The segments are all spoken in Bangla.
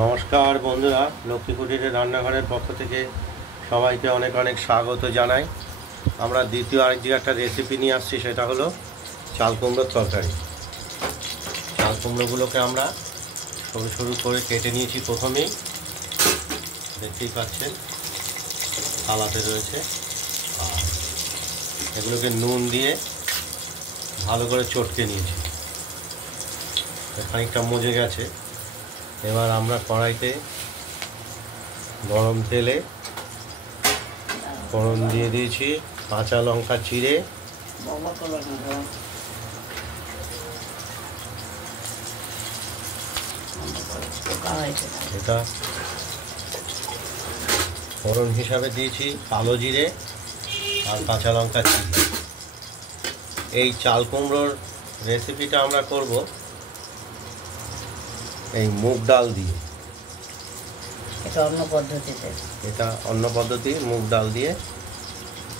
নমস্কার বন্ধুরা, লক্ষ্মী কুটিরের রান্নাঘরের পক্ষ থেকে সবাইকে অনেক অনেক স্বাগত জানাই। আমরা দ্বিতীয় আরেকটি একটা রেসিপি নিয়ে আসছি, সেটা হলো চাল কুমড়োর তরকারি। চাল কুমড়োগুলোকে আমরা সরু সরু করে কেটে নিয়েছি। প্রথমেই দেখতেই পাচ্ছেন থালাতে রয়েছে, আর এগুলোকে নুন দিয়ে ভালো করে চটকে নিয়েছি। খানিকটা মজে গেছে। এবার আমরা কড়াইতে গরম তেলে ফোড়ন দিয়ে দিয়েছি, কাঁচা লঙ্কা চিড়ে, এটা ফোড়ন হিসাবে দিয়েছি কালো জিরে আর কাঁচা লঙ্কা চিড়ে। এই চাল কুমড়োর রেসিপিটা আমরা করব এই মুগ ডাল দিয়ে। এটা অন্য পদ্ধতি মুগ ডাল দিয়ে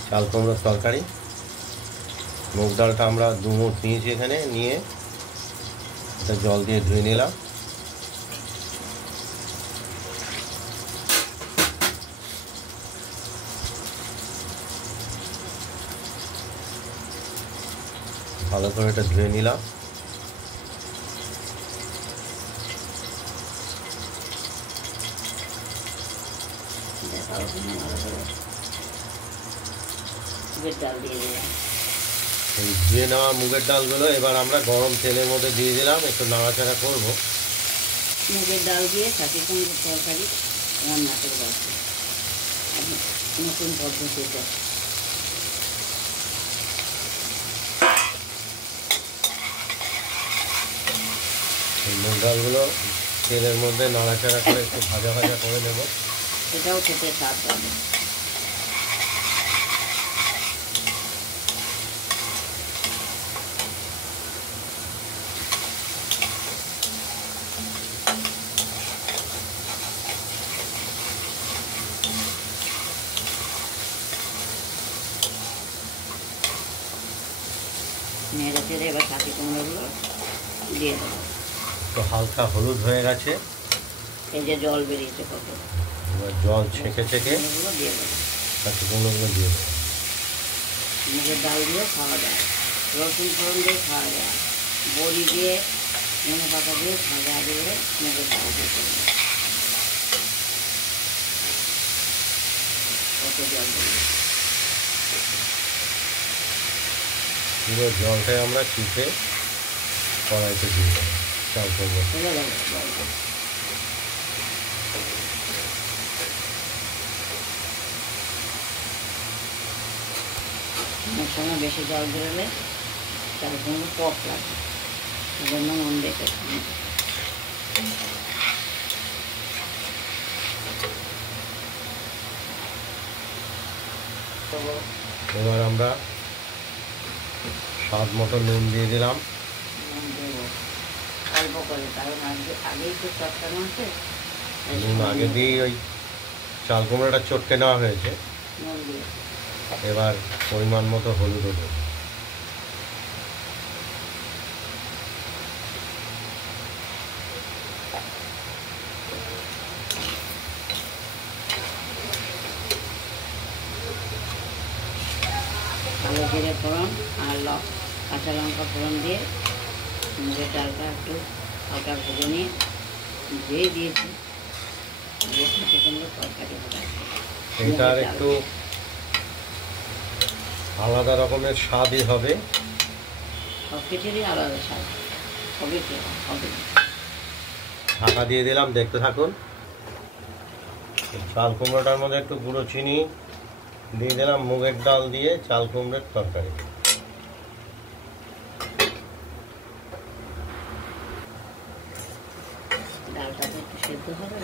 চাল কুমড়োর তরকারি। মুগ ডালটা আমরা 2 মুঠ নিয়েছি, এখানে নিয়ে এটা জল দিয়ে ধুয়ে নিলাম। ভালো করে এটা ধুয়ে নিলাম। এই ধুয়ে নেওয়া মুগের ডালগুলো এবার আমরা গরম তেলের মধ্যে দিয়ে দিলাম, একটু নাড়াচাড়া করবো। মুগের ডাল দিয়ে চাল কুমড়োর তরকারি রান্না করবো, নতুন পদ্ধতিতে। এই মুগ ডালগুলো তেলের মধ্যে নাড়াচাড়া করে একটু ভাজা ভাজা করে নেব। এটাও খেতে স্বাদ পাবে। নেড়ে চেড়ে এবার চাল কুমড়োগুলো দিয়ে দেবো। তো হালকা হলুদ হয়ে গেছে, এই যে জল বেরিয়েছে কত, এবার জল ছেঁকে ছেঁকে এগুলো দিয়ে দেবো। চাল কুমড়োগুলো দিয়ে দেবো। মুগের ডাল দিয়ে খাওয়া যায়, রসুন ফোড়ন দিয়ে খাওয়া যায়, বড়ি দিয়ে, ধনে পাতা দিয়ে ভাজা দিয়ে মুগের ডাল দিয়ে করবে। কত জল দেবে, পুরো জলটাই আমরা চিপে কড়াইতে দিয়ে দেবো। চাল কুমড়ো সময় বেশি জল বেরোলে চাল কুমড়ো টক লাগে, সেজন্য মন দেখে। এবার আমরা স্বাদ মতো নুন দিয়ে দিলাম। অল্প করে, কারণ আগেই তো চটকানো আছে, নুন আগে দিয়ে ওই চাল কুমড়োটা চটকে নেওয়া হয়েছে। নুন দিয়ে এবার পরিমাণ মতো হলুদ দেবো। কালো জিরে ফোড়ন আর কাঁচা লঙ্কা ফোড়ন দিয়ে মুগের ডালটা একটু হালকা ভেজে নিয়ে ধুয়ে দিয়েছি, দিয়ে সাথে সঙ্গে তরকারি হবে। এটার একটু আলাদা রকমের স্বাদই হবে। সব কিছুরই আলাদা স্বাদ হবে, কি হবে। ঢাকা দিয়ে দিলাম, দেখতে থাকুন। চাল কুমড়োটার মধ্যে একটু গুঁড়ো চিনি দিয়ে দিলাম, মুগের ডাল দিয়ে চাল কুমড়োর তরকারি। ডালটা তো একটু সেদ্ধ হবে।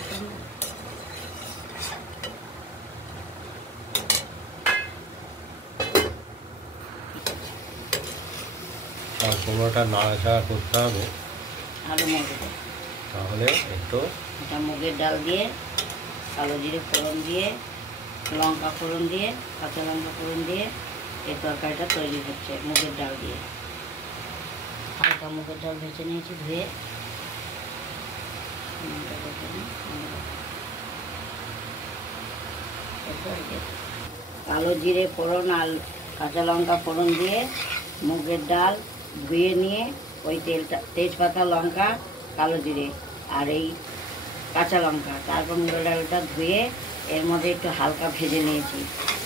চাল কুমড়োটা নাড়াচাড়া করতে হবে, আলু মজবে, তাহলে একটু। এটা মুগের ডাল দিয়ে কালো জিরে ফোড়ন দিয়ে লঙ্কা ফোড়ন দিয়ে কাঁচা লঙ্কা ফোড়ন দিয়ে এই তরকারিটা তৈরি হচ্ছে মুগের ডাল দিয়ে। হালকা মুগের ডাল ভেজে নিয়েছি, ধুয়ে নুনটা দেখে নিই। কালো জিরে ফোড়ন আর কাঁচা লঙ্কা ফোড়ন দিয়ে মুগের ডাল ধুয়ে নিয়ে ওই তেলটা, তেজপাতা, লঙ্কা, কালো জিরে আর এই কাঁচা লঙ্কা, তারপর মুগের ডালটা ধুয়ে এর মধ্যে একটু হালকা ভেজে নিয়েছি,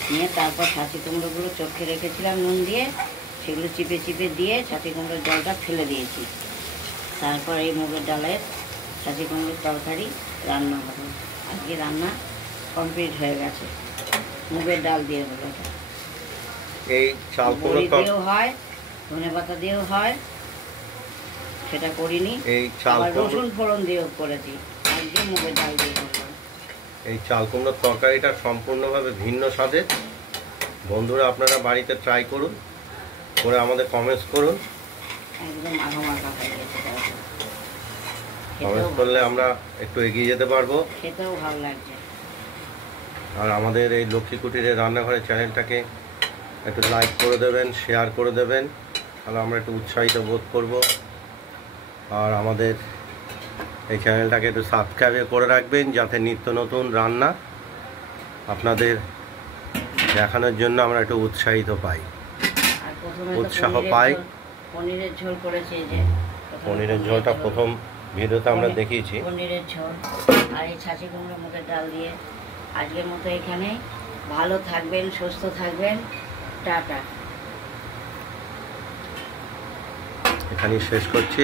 নিয়ে তারপর ছাঁচি কুমড়োগুলো চোখে রেখেছিলাম নুন দিয়ে, সেগুলো চিপে চিপে দিয়ে ছাঁচি কুমড়োর জলটা ফেলে দিয়েছি। তারপর এই মুগের ডালের ছাঁচি কুমড়োর তরকারি রান্না হবে। আজকে রান্না কমপ্লিট হয়ে গেছে। মুগের ডাল দিয়ে হলো, এই চাল কুমড়ো বড়ি দিয়েও হয়, ধনেপাতা দিয়েও হয়, সেটা করিনি। এই চাল আবার কুমড়ো রসুন ফোড়ন দিয়েও করেছি, আজকে মুগের ডাল দিয়ে করলাম। এই চাল কুমড়োর তরকারিটা সম্পূর্ণভাবে ভিন্ন স্বাদের। বন্ধুরা আপনারা বাড়িতে ট্রাই করুন, করে আমাদের কমেন্টস করুন। একদম মাখা মাখা হয়ে গেছে, কমেন্টস করলে আমরা একটু এগিয়ে যেতে পারবো। খেতেও ভালো লাগছে। আর আমাদের এই লক্ষ্মী কুটিরের রান্নাঘরের চ্যানেলটাকে একটু লাইক করে দেবেন, শেয়ার করে দেবেন, তাহলে আমরা একটু উৎসাহিত বোধ করব। আর আমাদের এই চ্যানেলটাকে একটু সাবস্ক্রাইব করে রাখবেন, যাতে নিত্য নতুন রান্না আপনাদের দেখানোর জন্য আমরা একটু উৎসাহিত পাই, আর প্রথমে তো উৎসাহ পাই। পনিরের ঝোল করেছি, যে পনিরের ঝোলটা প্রথম ভিডিওতে আমরা দেখিয়েছি। পনিরের ঝোল আর এই ছাঁচি কুমড়ো মুগের ডাল দিয়ে। আজকের মতো এখানে, ভালো থাকবেন, সুস্থ থাকবেন, টাটা। এখানেই শেষ করছি।